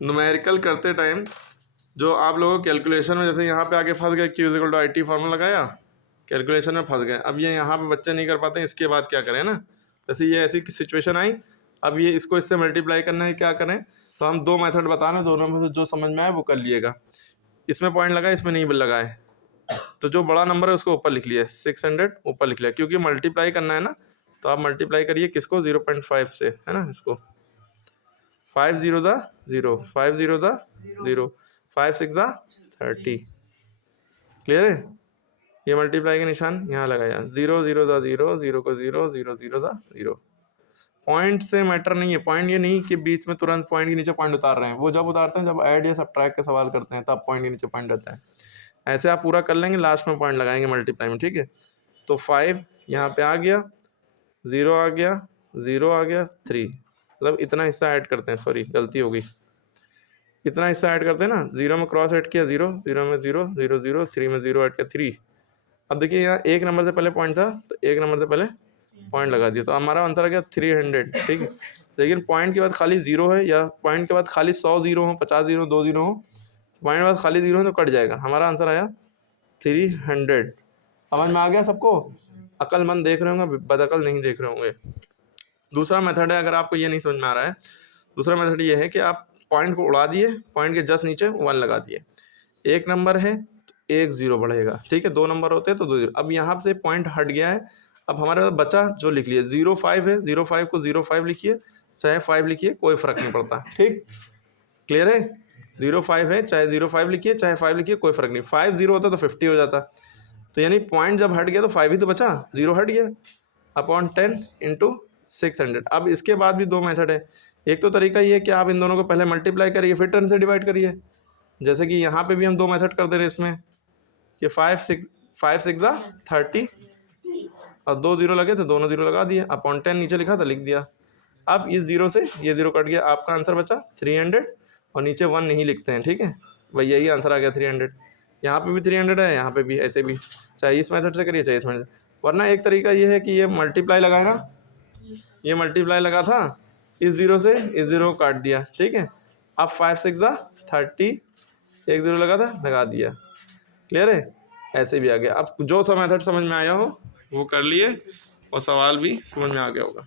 Numerical करते time जो आप लोगों को कैलकुलेशन में, जैसे यहाँ पे आके फंस गए, Q = IT फार्मूला लगाया, कैलकुलेशन में फंस गए। अब ये यहाँ पे बच्चे नहीं कर पाते, इसके बाद क्या करें ना, जैसे ये ऐसी सिचुएशन आई, अब ये इसको इससे मल्टीप्लाई करना है, क्या करें, तो हम दो मेथड बताना, दोनों में से जो समझ में आए वो कर लिएगा। इसमें पॉइंट लगाए, इसमें नहीं लगाए, तो जो बड़ा नंबर है उसको ऊपर लिख लिया, 600 ऊपर लिख लिया, क्योंकि मल्टीप्लाई करना है ना, तो आप मल्टीप्लाई करिए किसको, 0.5 से, है ना, इसको 5 0 0, 5 0 0, 5 6 30। क्लियर है। ये मल्टीप्लाई के निशान यहाँ लगाया, 0 0 0, 0 को 0, 0 0 0। पॉइंट से मैटर नहीं है, पॉइंट ये नहीं कि बीच में तुरंत पॉइंट के नीचे पॉइंट उतार रहे हैं, वो जब उतारते हैं जब ऐड या सब्ट्रैक्ट का सवाल करते हैं तब पॉइंट के नीचे पॉइंट रहता है। ऐसे आप पूरा कर लेंगे, लास्ट में पॉइंट लगाएंगे मल्टीप्लाई में, ठीक है। तो 5 यहाँ पे आ गया, 0 आ गया, 0 आ गया, 3, मतलब इतना हिस्सा ऐड करते हैं, सॉरी गलती हो गई, इतना हिस्सा ऐड करते हैं ना, 0 में क्रॉस ऐड किया 0, 0 में 0, 0 0, 3 में 0 ऐड किया 3। अब देखिए यहाँ एक नंबर से पहले पॉइंट था, तो एक नंबर से पहले पॉइंट लगा दिया, तो हमारा आंसर आ गया 300, ठीक है। लेकिन पॉइंट के बाद खाली 0 है, या पॉइंट के बाद खाली 100 0 हो, 50 0, 2 0 हो, पॉइंट के बाद खाली 0 है तो कट जाएगा, हमारा आंसर आया 300। समझ में आ गया सबको। अक्लमंद देख रहे होंगे, बदअकल नहीं देख रहे होंगे। दूसरा मेथड है, अगर आपको ये नहीं समझ में आ रहा है, दूसरा मेथड ये है कि आप पॉइंट को उड़ा दिए, पॉइंट के जस्ट नीचे 1 लगा दिए, एक नंबर है तो एक 0 बढ़ेगा, ठीक है, 2 नंबर होते हैं तो 2 0। अब यहाँ से पॉइंट हट गया है, अब हमारे पास बचा जो लिख लिए, 05 है, 05 को 05 लिखिए, चाहे 5 लिखिए, कोई फर्क नहीं पड़ता, ठीक। क्लियर है। 05 है, चाहे 05 लिखिए, चाहे 5 लिखिए, कोई फर्क नहीं। 5 0 होता तो 50 हो जाता, तो यानी पॉइंट जब हट गया तो 5 ही तो बचा, 0 हट गया, अपॉन 10 इंटू 600। अब इसके बाद भी दो मेथड है। एक तो तरीका ये है कि आप इन दोनों को पहले मल्टीप्लाई करिए, फिर 10 से डिवाइड करिए, जैसे कि यहाँ पे भी हम दो मेथड कर दे रहे हैं इसमें, कि 5 6 30 और 2 0 लगे तो दोनों 0 लगा दिए, अपॉन 10 नीचे लिखा था लिख दिया। अब इस 0 से ये 0 कट गया, आपका आंसर बचा 300, और नीचे 1 नहीं लिखते हैं, ठीक है भाई, यही आंसर आ गया 300। यहाँ पे भी 300 है, यहाँ पे भी, ऐसे भी, चाहे इस मेथड से करिए चाहे इस मेथड से। वरना एक तरीका ये है कि ये मल्टीप्लाई लगाए ना, ये मल्टीप्लाई लगा था, इस 0 से इस 0 को काट दिया, ठीक है। अब 5 6 30, एक 0 लगा था, लगा दिया। क्लियर है। ऐसे भी आ गया। अब जो सा मेथड समझ में आया हो वो कर लिए, और सवाल भी समझ में आ गया होगा।